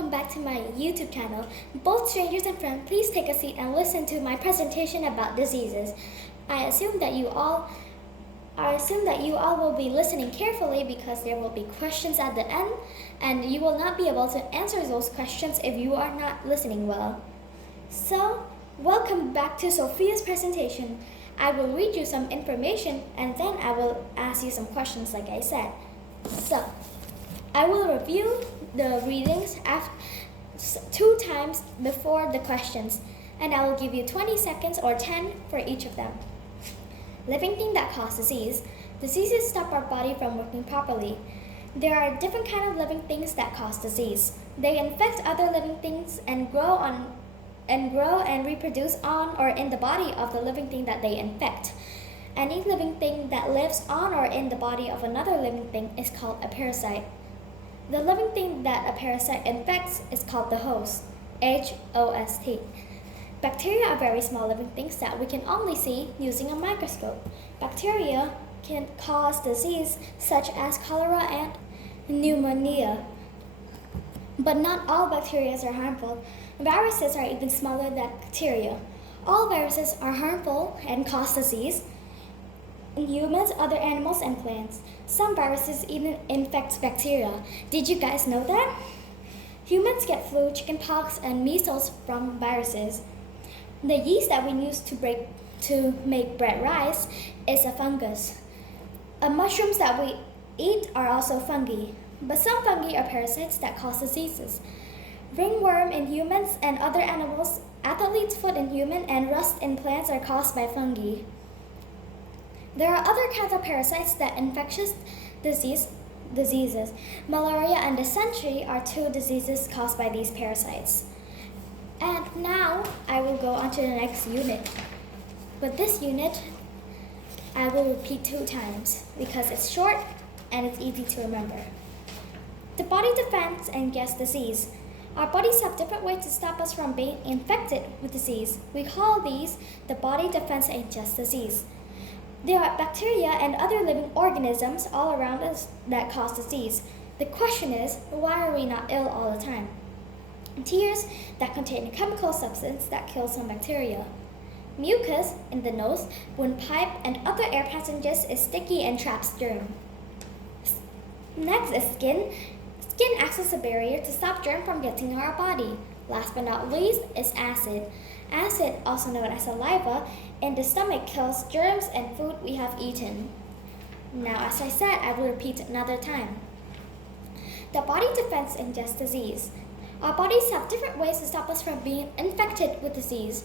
welcome back to my YouTube channel. Both strangers and friends, please take a seat and listen to my presentation about diseases. I assume that you all will be listening carefully because there will be questions at the end and you will not be able to answer those questions if you are not listening well. So, welcome back to Sophia's presentation. I will read you some information and then I will ask you some questions like I said. So, I will review the readings two times before the questions, and I will give you 20 seconds or 10 for each of them. Living things that cause disease. Diseases stop our body from working properly. There are different kinds of living things that cause disease. They infect other living things and grow and reproduce on or in the body of the living thing that they infect. Any living thing that lives on or in the body of another living thing is called a parasite. The living thing that a parasite infects is called the host, H-O-S-T. Bacteria are very small living things that we can only see using a microscope. Bacteria can cause disease such as cholera and pneumonia. But not all bacteria are harmful. Viruses are even smaller than bacteria. All viruses are harmful and cause disease in humans, other animals, and plants. Some viruses even infect bacteria. Did you guys know that? Humans get flu, chickenpox, and measles from viruses. The yeast that we use to make bread rise is a fungus. Mushrooms that we eat are also fungi, but some fungi are parasites that cause diseases. Ringworm in humans and other animals, athlete's foot in human, and rust in plants are caused by fungi. There are other kinds of parasites that infectious diseases. Malaria and dysentery are two diseases caused by these parasites. And now I will go on to the next unit. But this unit, I will repeat 2 times because it's short and it's easy to remember. The body defense against disease. Our bodies have different ways to stop us from being infected with disease. We call these the body defense against disease. There are bacteria and other living organisms all around us that cause disease. The question is, why are we not ill all the time? Tears that contain a chemical substance that kills some bacteria. Mucus in the nose, windpipe, and other air passages is sticky and traps germ. Next is skin. Skin acts as a barrier to stop germ from getting to our body. Last but not least is acid. Acid, also known as saliva, in the stomach kills germs and food we have eaten. Now, as I said, I will repeat another time. The body defense against disease. Our bodies have different ways to stop us from being infected with disease.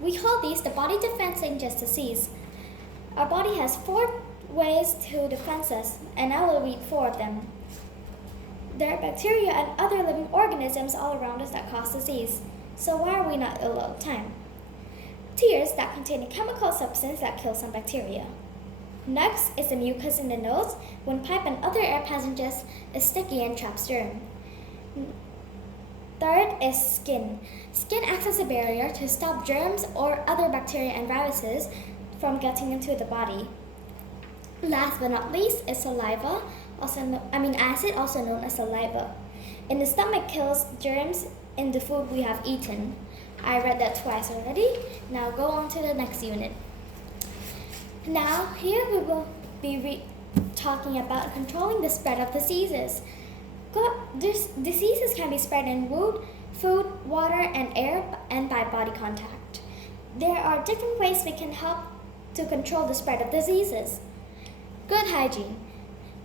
We call these the body defense against disease. Our body has 4 ways to defend us, and I will read 4 of them. There are bacteria and other living organisms all around us that cause disease. So why are we not ill all the time? Tears that contain a chemical substance that kills some bacteria. Next is the mucus in the nose, windpipe, and other air passages is sticky and traps germ. Third is skin. Skin acts as a barrier to stop germs or other bacteria and viruses from getting into the body. Last but not least is saliva, acid, also known as saliva. In the stomach kills germs in the food we have eaten. I read that twice already. Now go on to the next unit. Now here we will be talking about controlling the spread of diseases. Diseases can be spread in wood, food, water, and air, and by body contact. There are different ways we can help to control the spread of diseases. Good hygiene.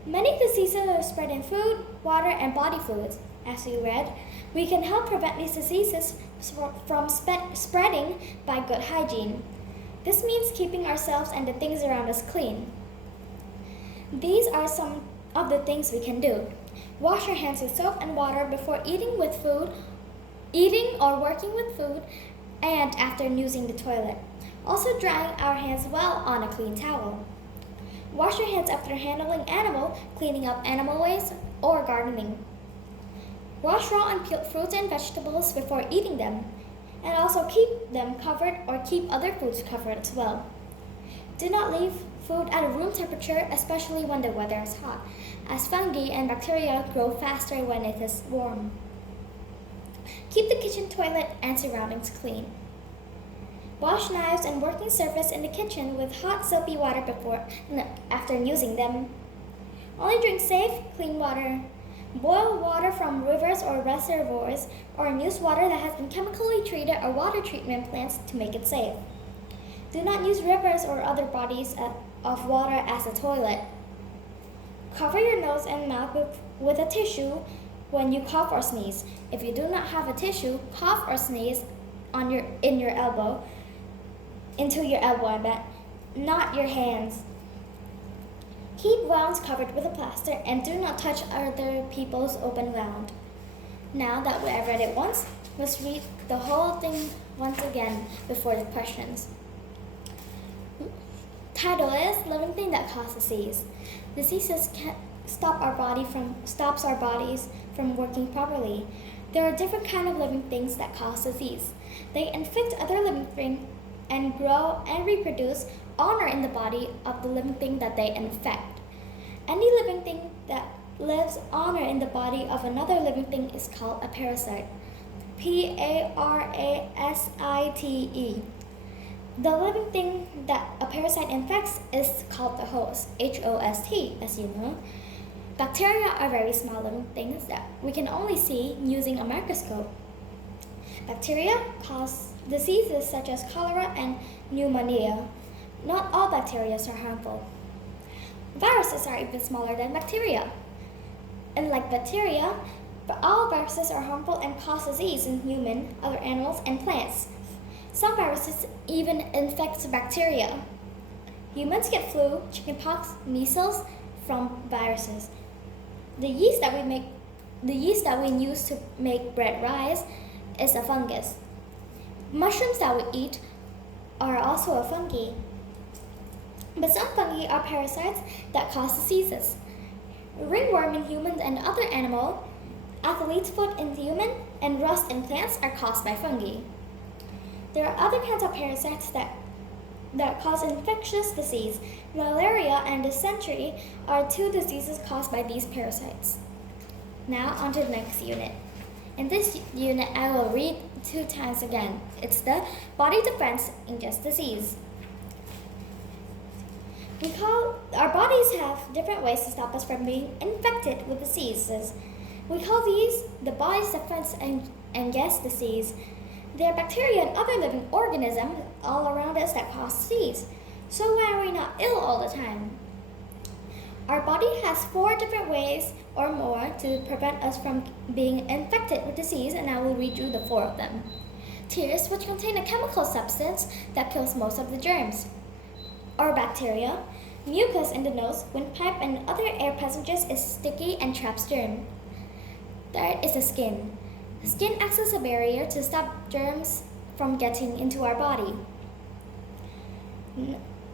Many diseases are spread in food, water, and body fluids. As we read, we can help prevent these diseases from spreading by good hygiene. This means keeping ourselves and the things around us clean. These are some of the things we can do. Wash your hands with soap and water before eating or working with food, and after using the toilet. Also drying our hands well on a clean towel. Wash your hands after handling animal, cleaning up animal waste, or gardening. Wash raw and peeled fruits and vegetables before eating them, and also keep them covered or keep other foods covered as well. Do not leave food at a room temperature, especially when the weather is hot, as fungi and bacteria grow faster when it is warm. Keep the kitchen toilet and surroundings clean. Wash knives and working surface in the kitchen with hot soapy water after using them. Only drink safe, clean water. Boil water from rivers or reservoirs, or use water that has been chemically treated or water treatment plants to make it safe. Do not use rivers or other bodies of water as a toilet. Cover your nose and mouth with a tissue when you cough or sneeze. If you do not have a tissue, cough or sneeze into your elbow, but not your hands. Keep wounds covered with a plaster and do not touch other people's open wound. Now that we have read it once, let's read the whole thing once again before the questions. Title is Living Thing That Causes Disease. Diseases stops our bodies from working properly. There are different kinds of living things that cause disease. They infect other living things and grow and reproduce honor in the body of the living thing that they infect. Any living thing that lives honor in the body of another living thing is called a parasite. Parasite. The living thing that a parasite infects is called the host, host, as you know. Bacteria are very small living things that we can only see using a microscope. Bacteria cause diseases such as cholera and pneumonia. Not all bacteria are harmful. Viruses are even smaller than bacteria. Unlike bacteria, but all viruses are harmful and cause disease in humans, other animals, and plants. Some viruses even infect bacteria. Humans get flu, chickenpox, measles from viruses. The yeast that we use to make bread rise is a fungus. Mushrooms that we eat are also a fungi. But some fungi are parasites that cause diseases. Ringworm in humans and other animals, athlete's foot in human, and rust in plants are caused by fungi. There are other kinds of parasites that cause infectious disease. Malaria and dysentery are two diseases caused by these parasites. Now on to the next unit. In this unit, I will read 2 times again. It's the body defense against disease. Our bodies have different ways to stop us from being infected with diseases. We call these the body's defense against disease. There are bacteria and other living organisms all around us that cause disease. So why are we not ill all the time? Our body has 4 different ways or more to prevent us from being infected with disease, and I will read you the 4 of them. Tears, which contain a chemical substance that kills most of the germs, or bacteria. Mucus in the nose, windpipe, and other air passages is sticky and traps germs. Third is the skin. The skin acts as a barrier to stop germs from getting into our body.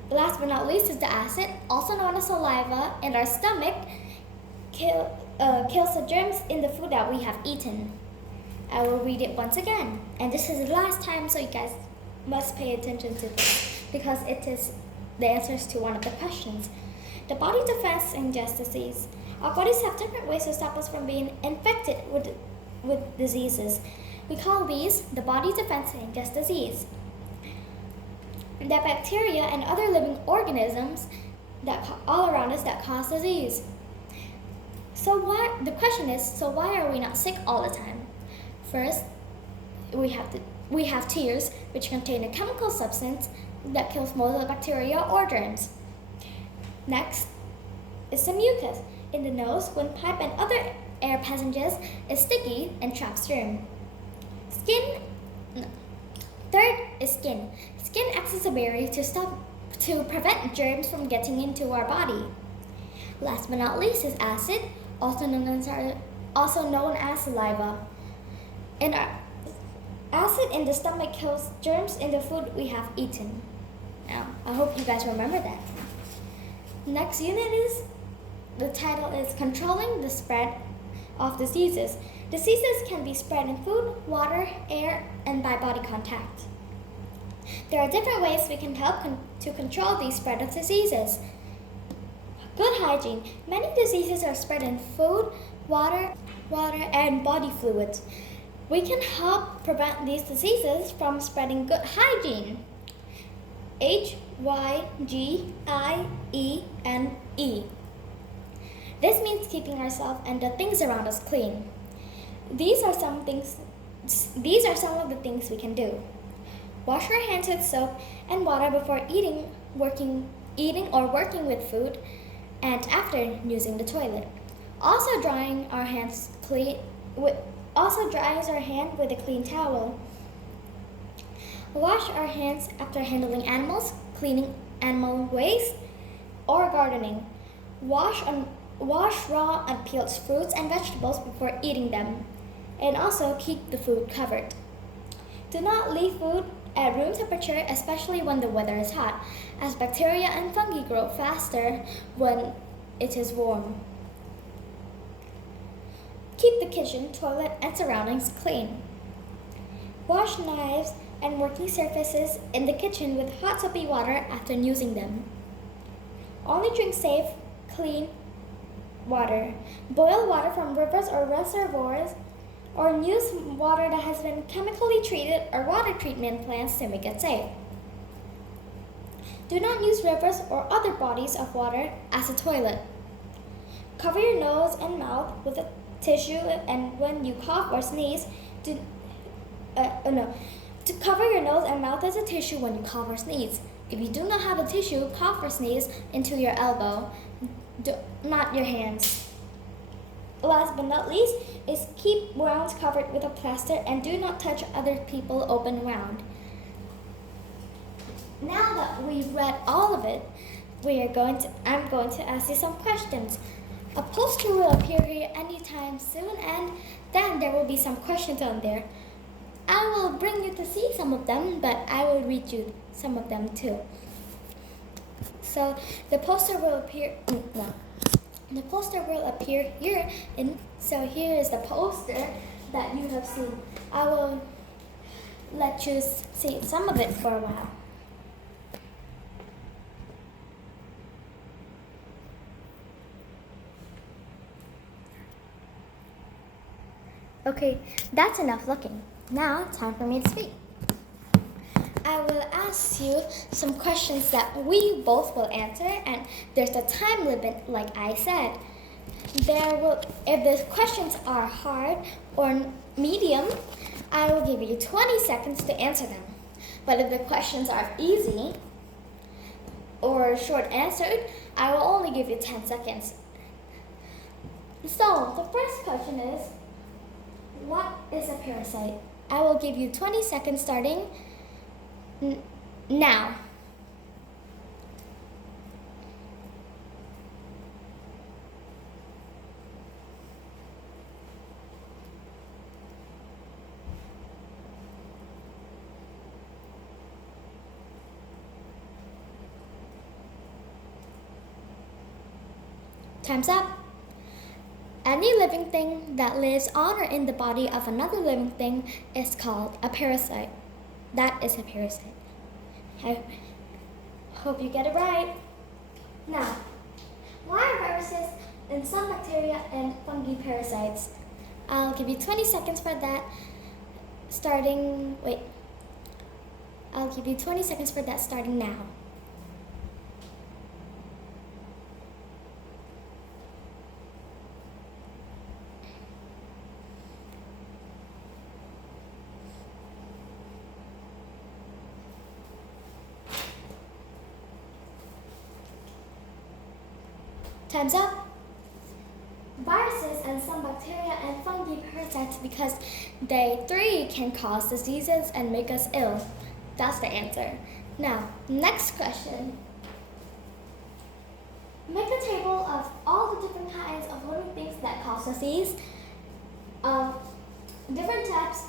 Last but not least is the acid, also known as saliva, in our stomach, kills the germs in the food that we have eaten. I will read it once again, and this is the last time, so you guys must pay attention to this because it is the answers to one of the questions. The body defense against disease. Our bodies have different ways to stop us from being infected with diseases. We call these the body defense against disease. The bacteria and other living organisms that all around us that cause disease. The question is, so why are we not sick all the time? First, we have tears, which contain a chemical substance that kills most of the bacteria or germs. Next is the mucus. In the nose, windpipe, and other air passages is sticky and traps germs. Third is skin. Skin acts as a barrier to prevent germs from getting into our body. Last but not least is acid, also known as saliva. Acid in the stomach kills germs in the food we have eaten. Now, I hope you guys remember that. Next unit the title is Controlling the Spread of Diseases. Diseases can be spread in food, water, air, and by body contact. There are different ways we can help to control the spread of diseases. Good hygiene. Many diseases are spread in food, water, and body fluids. We can help prevent these diseases from spreading good hygiene. Hygiene. This means keeping ourselves and the things around us clean. These are some of the things we can do. Wash our hands with soap and water before eating or working with food, and after using the toilet. Also drying our hands with a clean towel. Wash our hands after handling animals, cleaning animal waste, or gardening. Wash raw and peeled fruits and vegetables before eating them. And also keep the food covered. Do not leave food at room temperature, especially when the weather is hot, as bacteria and fungi grow faster when it is warm. Keep the kitchen, toilet, and surroundings clean. Wash knives and working surfaces in the kitchen with hot soapy water after using them. Only drink safe, clean water. Boil water from rivers or reservoirs, or use water that has been chemically treated or water treatment plants to make it safe. Do not use rivers or other bodies of water as a toilet. Cover your nose and mouth with a tissue, and when you cough or sneeze, to cover your nose and mouth as a tissue when you cough or sneeze. If you do not have a tissue, cough or sneeze into your elbow, not your hands. Last but not least is keep wounds covered with a plaster and do not touch other people open wound. Now that we've read all of it, I'm going to ask you some questions. A poster will appear here anytime soon, and then there will be some questions on there. I will bring you to see some of them, but I will read you some of them too. So the poster will appear. The poster will appear here. So here is the poster that you have seen. I will let you see some of it for a while. Okay, that's enough looking. Now, time for me to speak. I will ask you some questions that we both will answer, and there's a time limit, like I said. If the questions are hard or medium, I will give you 20 seconds to answer them. But if the questions are easy or short answered, I will only give you 10 seconds. So, the first question is, what is a parasite? I will give you 20 seconds starting now. Time's up. Any living thing that lives on or in the body of another living thing is called a parasite. That is a parasite. I hope you get it right. Now, why are viruses and some bacteria and fungi parasites? I'll give you 20 seconds for that. I'll give you 20 seconds for that starting now. Time's up. Viruses and some bacteria and fungi parasites because they three can cause diseases and make us ill. That's the answer. Now, next question. Make a table of all the different kinds of living things that cause disease. Different types,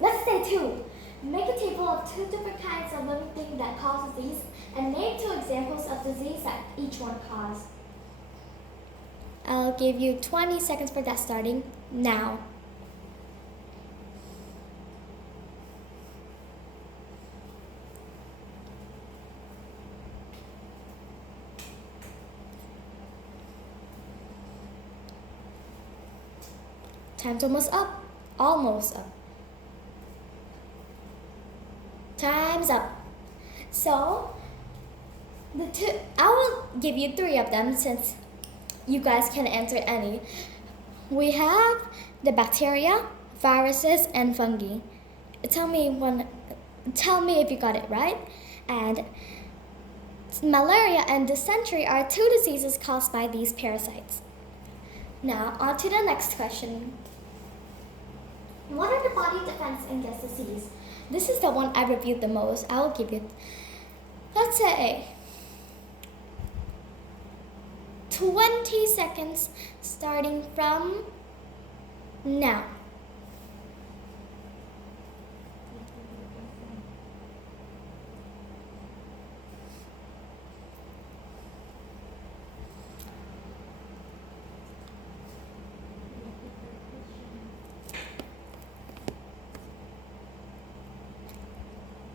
let's say 2. Make a table of 2 different kinds of living things that cause disease and name 2 examples of disease that each one caused. I'll give you 20 seconds for that starting now. Time's almost up. Almost up. Time's up. So, I will give you 3 of them since you guys can answer any. We have the bacteria, viruses, and fungi. Tell me if you got it right. And malaria and dysentery are 2 diseases caused by these parasites. Now, on to the next question. What are the body defense against disease? This is the one I reviewed the most. I will give you, let's say, 20 seconds starting from now.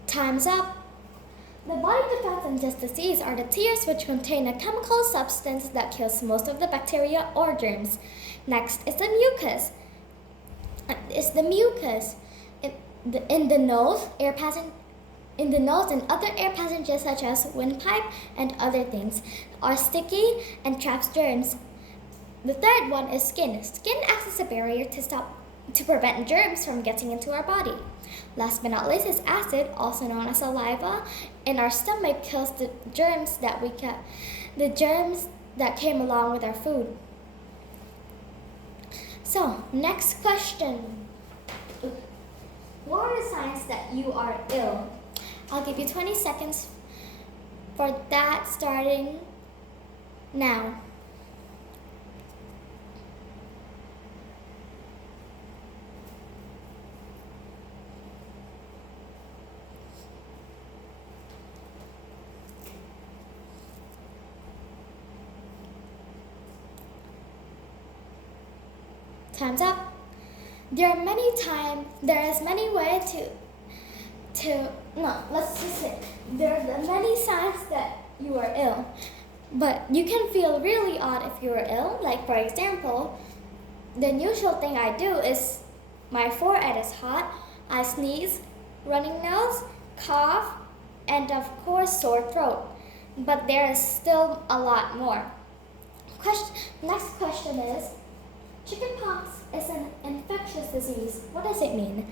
Time's up. The body defense against disease are the tears, which contain a chemical substance that kills most of the bacteria or germs. Next is the mucus. In the nose, in the nose and other air passages such as windpipe and other things are sticky and traps germs. The third one is skin. Skin acts as a barrier to prevent germs from getting into our body. Last but not least is acid, also known as saliva, in our stomach kills the germs that came along with our food. So, next question. What are the signs that you are ill? I'll give you 20 seconds for that starting now. Time's up. There is many ways there are many signs that you are ill. But you can feel really odd if you are ill. Like for example, the usual thing I do is my forehead is hot, I sneeze, running nose, cough, and of course sore throat. But there is still a lot more. Next question is, chickenpox is an infectious disease. What does it mean?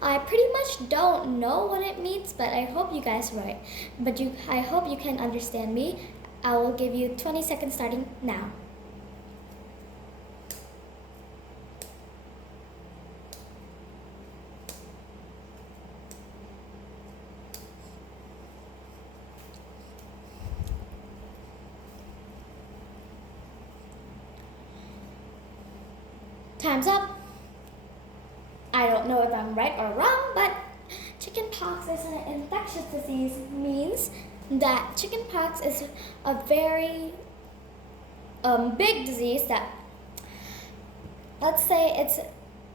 I pretty much don't know what it means, but I hope you guys are right. I hope you can understand me. I will give you 20 seconds starting now. Time's up. I don't know if I'm right or wrong, but chickenpox is an infectious disease means that chickenpox is a very big disease that, let's say it's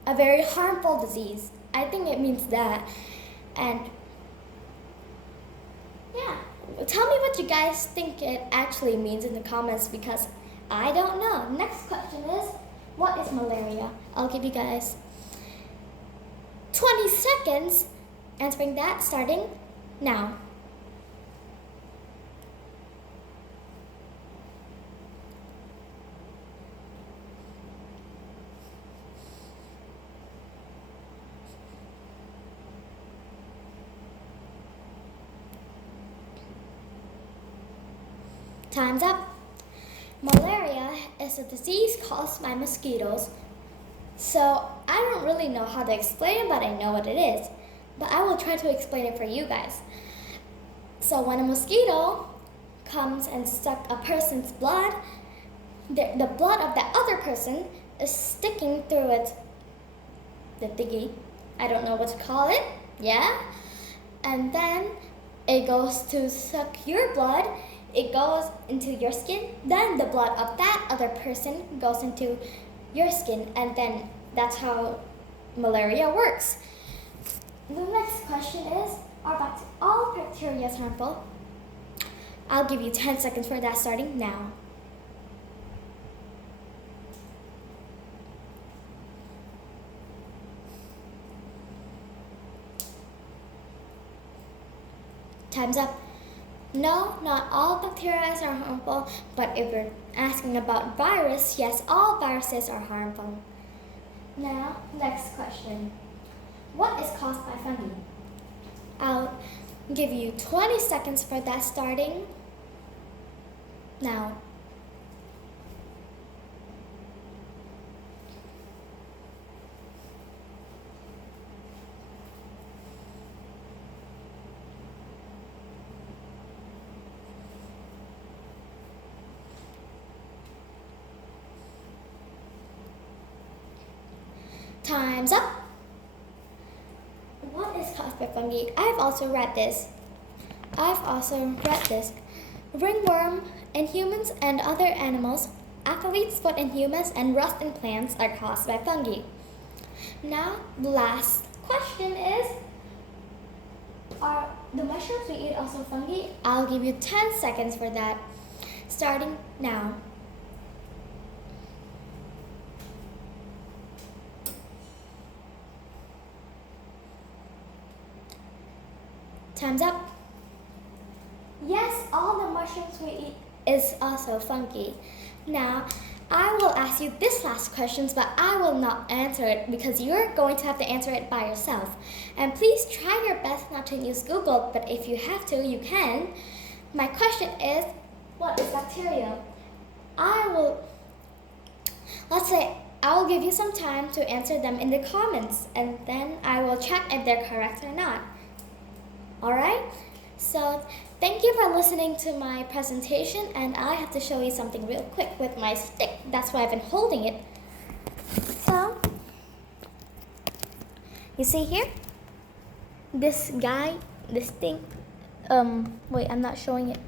a very harmful disease. I think it means that. And yeah, tell me what you guys think it actually means in the comments because I don't know. Next question is, what is malaria? I'll give you guys 20 seconds answering that starting now. Time's up. Malaria is a disease caused by mosquitoes. So I don't really know how to explain it, but I know what it is. But I will try to explain it for you guys. So when a mosquito comes and sucks a person's blood, the blood of that other person is sticking through the thingy. I don't know what to call it. Yeah? And then it goes to suck your blood. It goes into your skin, then the blood of that other person goes into your skin, and then that's how malaria works. The next question is, are all bacteria harmful? I'll give you 10 seconds for that starting now. Time's up. No, not all bacteria are harmful, but if you're asking about virus, yes, all viruses are harmful. Now, next question. What is caused by fungi? I'll give you 20 seconds for that starting now. Time's up. What is caused by fungi? I've also read this. Ringworm in humans and other animals, athlete's foot in humans, and rust in plants are caused by fungi. Now, the last question is, are the mushrooms we eat also fungi? I'll give you 10 seconds for that, starting now. Time's up. Yes, all the mushrooms we eat is also fungi. Now, I will ask you this last question, but I will not answer it because you're going to have to answer it by yourself. And please try your best not to use Google, but if you have to, you can. My question is, what is bacteria? Let's say I will give you some time to answer them in the comments, and then I will check if they're correct or not. Alright? So, thank you for listening to my presentation, and I have to show you something real quick with my stick. That's why I've been holding it. So, you see here? This thing, wait, I'm not showing it.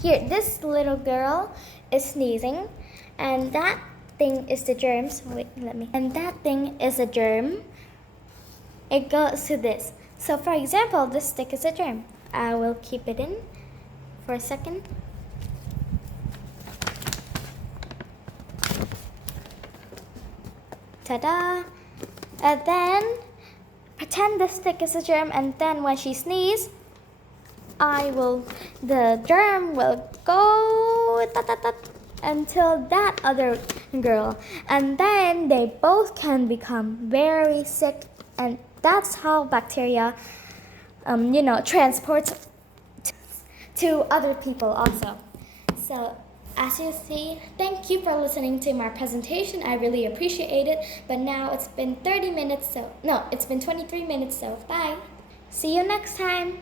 Here, this little girl is sneezing, and that thing is the germs. And that thing is a germ. It goes to this. So for example, this stick is a germ. I will keep it in for a second. Ta-da! And then pretend this stick is a germ, and then when she sneezes, the germ will go until that other girl, and then they both can become very sick, and that's how bacteria, transports to other people also. So, as you see, thank you for listening to my presentation. I really appreciate it. But now it's been 23 minutes, so bye. See you next time.